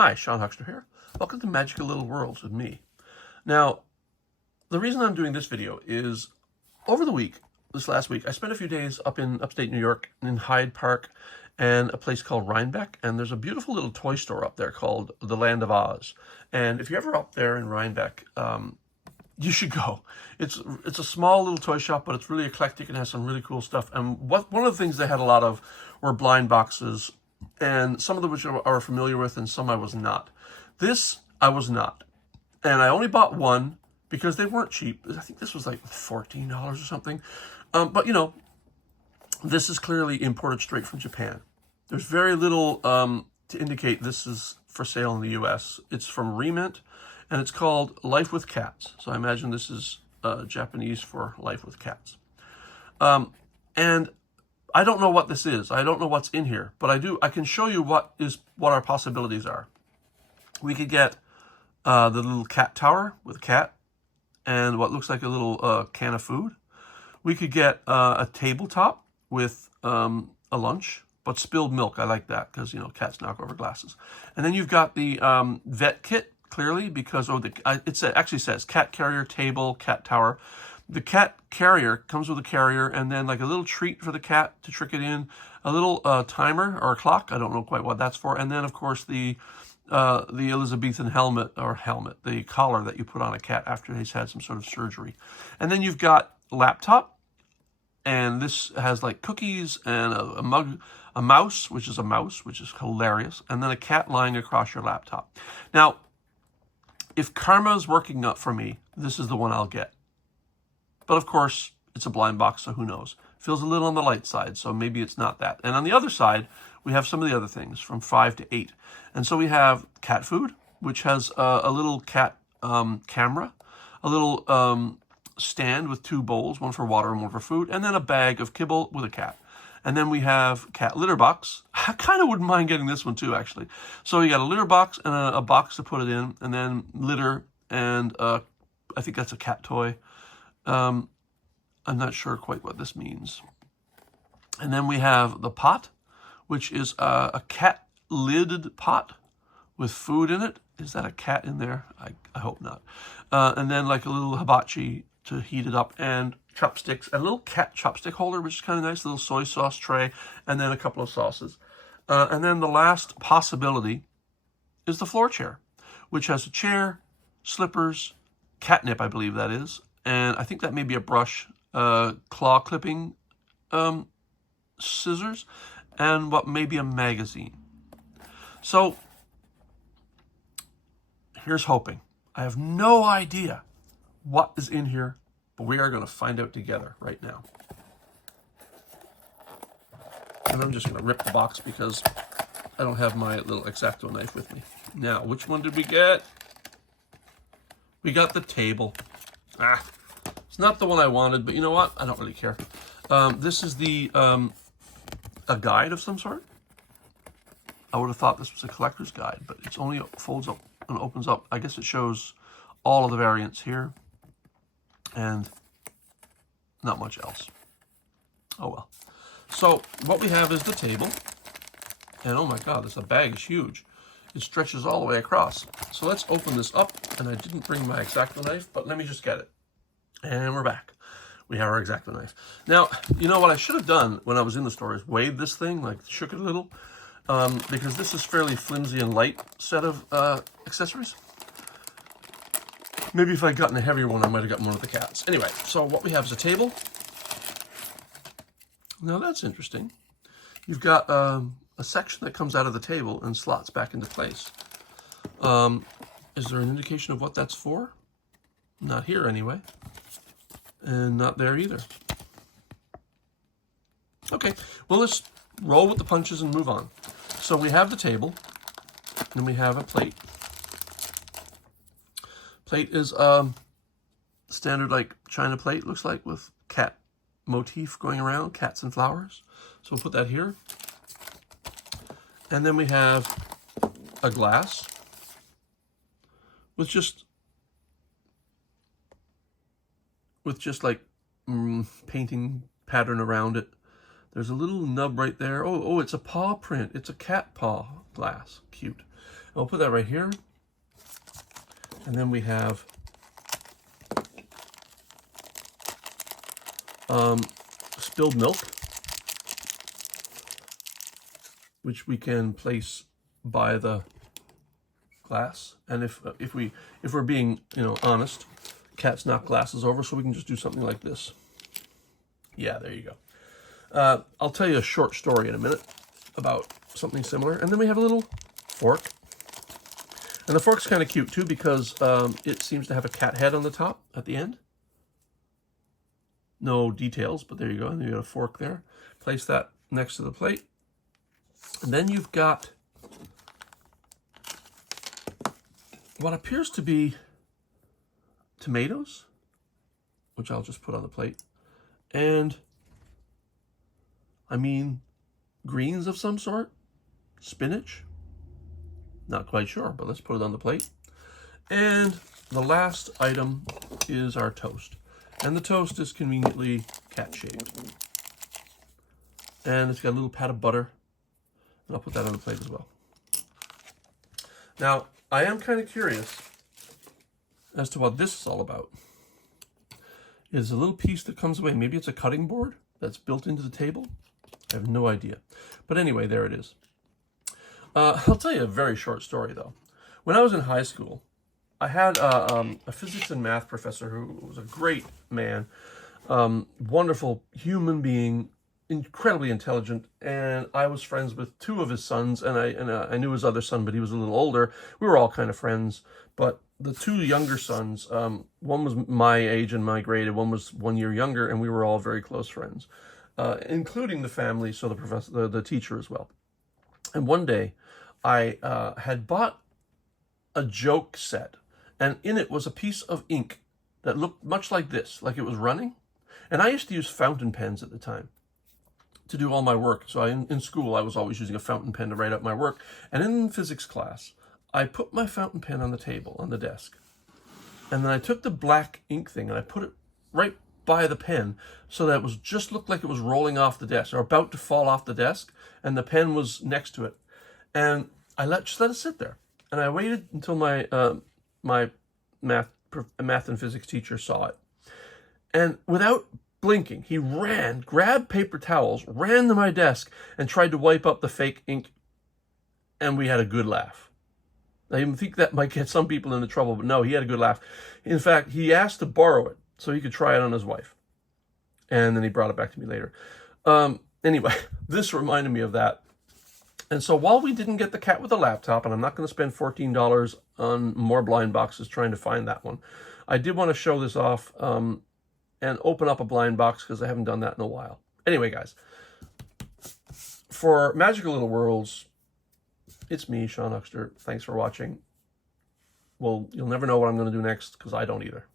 Hi, Sean Huxter here. Welcome to Magical Little Worlds with me. Now, the reason I'm doing this video is over the week, this last week, I spent a few days up in upstate New York in Hyde Park and a place called Rhinebeck, and there's a beautiful little toy store up there called the Land of Oz. And if you're ever up there in Rhinebeck, you should go. It's a small little toy shop, but it's really eclectic and has some really cool stuff. And one of the things they had a lot of were blind boxes, and some of them which I are familiar with and some I was not. This I was not. And I only bought one because they weren't cheap. I think this was like $14 or something. But you know, this is clearly imported straight from Japan. There's very little to indicate this is for sale in the US. It's from Re-Ment, and it's called Life with Cats. So I imagine this is Japanese for Life with Cats. And I don't know what this is. I don't know what's in here, but I can show you what our possibilities are. We could get the little cat tower with a cat and what looks like a little can of food. We could get a tabletop with a lunch, but spilled milk. I like that because, you know, cats knock over glasses. And then you've got the vet kit, clearly, because it actually says cat carrier, table, cat tower. The cat carrier comes with a carrier and then like a little treat for the cat to trick it in, a little timer or a clock. I don't know quite what that's for. And then, of course, the Elizabethan helmet, the collar that you put on a cat after he's had some sort of surgery. And then you've got a laptop, and this has like cookies and a mouse, which is hilarious, and then a cat lying across your laptop. Now, if karma's working up for me, this is the one I'll get. But of course, it's a blind box, so who knows? Feels a little on the light side, so maybe it's not that. And on the other side, we have some of the other things from 5 to 8. And so we have cat food, which has a little cat camera, a little stand with 2 bowls, one for water and one for food, and then a bag of kibble with a cat. And then we have cat litter box. I kind of wouldn't mind getting this one too, actually. So you got a litter box and a box to put it in, and then litter, and I think that's a cat toy. I'm not sure quite what this means. And then we have the pot, which is a cat lidded pot with food in it. Is that a cat in there? I hope not. And then like a little hibachi to heat it up, and chopsticks, and a little cat chopstick holder, which is kind of nice, a little soy sauce tray, and then a couple of sauces. And then the last possibility is the floor chair, which has a chair, slippers, catnip, I believe that is, and I think that may be a brush, claw clipping scissors, and what may be a magazine. So here's hoping. I have no idea what is in here, but we are going to find out together right now. And I'm just going to rip the box because I don't have my little X-Acto knife with me. Now, which one did we get? We got the table. It's not the one I wanted, but you know what? I don't really care. This is a guide of some sort. I would have thought this was a collector's guide, but it's only folds up and opens up. I guess it shows all of the variants here and not much else. Oh well. So what we have is the table, and oh my God, the bag is huge. It stretches all the way across. So let's open this up, and I didn't bring my X-Acto knife, but let me just get it. And we're back. We have our X-Acto knife. Now, you know what I should have done when I was in the store is weighed this thing, like shook it a little, because this is fairly flimsy and light set of accessories. Maybe if I'd gotten a heavier one, I might have gotten one of the cats. Anyway, so what we have is a table. Now that's interesting. You've got a section that comes out of the table and slots back into place. Is there an indication of what that's for? Not here anyway. And not there either. Okay, well, let's roll with the punches and move on. So we have the table, and we have a plate. Plate is standard like china plate, looks like, with cat motif going around, cats and flowers. So we'll put that here. And then we have a glass with just like painting pattern around it. There's a little nub right there. Oh, it's a paw print. It's a cat paw glass. Cute. And we'll put that right here. And then we have spilled milk, which we can place by the glass. And if we're being honest, cats knock glasses over, so we can just do something like this. Yeah, there you go. I'll tell you a short story in a minute about something similar. And then we have a little fork. And the fork's kind of cute too, because it seems to have a cat head on the top at the end. No details, but there you go. And you got a fork there. Place that next to the plate. And then you've got what appears to be tomatoes, which I'll just put on the plate. And I mean, greens of some sort, spinach. Not quite sure, but let's put it on the plate. And the last item is our toast. And the toast is conveniently cat-shaped. And it's got a little pat of butter. And I'll put that on the plate as well. Now, I am kind of curious as to what this is all about. Is a little piece that comes away. Maybe it's a cutting board that's built into the table. I have no idea. But anyway, there it is. I'll tell you a very short story, though. When I was in high school, I had a physics and math professor who was a great man, wonderful human being, incredibly intelligent, and I was friends with two of his sons, and I knew his other son, but he was a little older. We were all kind of friends, but the two younger sons, one was my age and my grade, and one was 1 year younger, and we were all very close friends, including the family, so the professor, the teacher as well. And one day, I had bought a joke set, and in it was a piece of ink that looked much like this, like it was running. And I used to use fountain pens at the time to do all my work. So in school, I was always using a fountain pen to write out my work. And in physics class, I put my fountain pen on the table, on the desk. And then I took the black ink thing and I put it right by the pen so that it was just looked like it was rolling off the desk or about to fall off the desk, and the pen was next to it. And I just let it sit there. And I waited until my my math and physics teacher saw it. And without blinking, he ran, grabbed paper towels, ran to my desk, and tried to wipe up the fake ink. And we had a good laugh. I even think that might get some people into trouble, but no, he had a good laugh. In fact, he asked to borrow it so he could try it on his wife. And then he brought it back to me later. Anyway, this reminded me of that. And so while we didn't get the cat with the laptop, and I'm not going to spend $14 on more blind boxes trying to find that one, I did want to show this off and open up a blind box because I haven't done that in a while. Anyway, guys, for Magical Little Worlds, it's me, Sean Uxter. Thanks for watching. Well, you'll never know what I'm going to do next because I don't either.